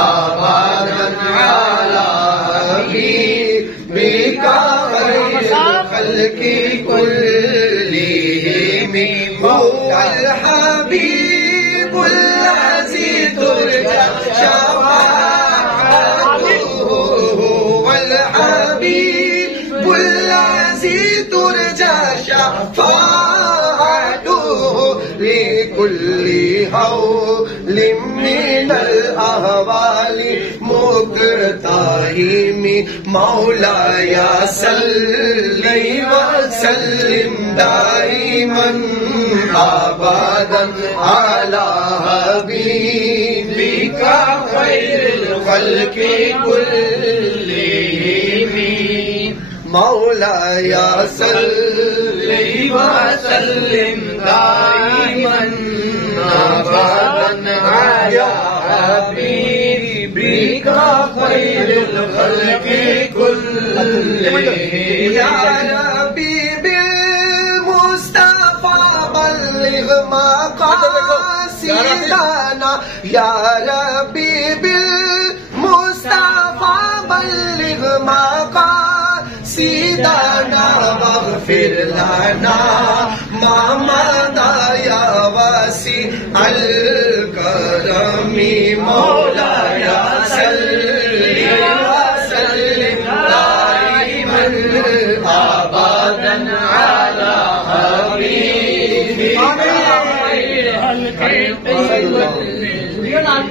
آبادا على حبيبك خير الخلق كلهم هو الحبيب الذي ترجى شفاعته هو الحبيب الذي ترجى شفاعته لكل هول من الأهوال مقتحم مولاي صل وسلم دائما أبدا على حبيبك خير الخلق كلهم مولاي صل وسلم دائما أبدا على حبيبك خير الخلق كلهم يا ربي بالمصطفى بلغ مقاصدنا يا ربي بالمصطفى بلغ مقاصدنا واغفر لنا ما مضى يا واسع الكرم مولاي صل وسلم دائما ابدا على حبيبك خير الخلق كلهم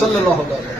صلی اللہ علیہ وسلم.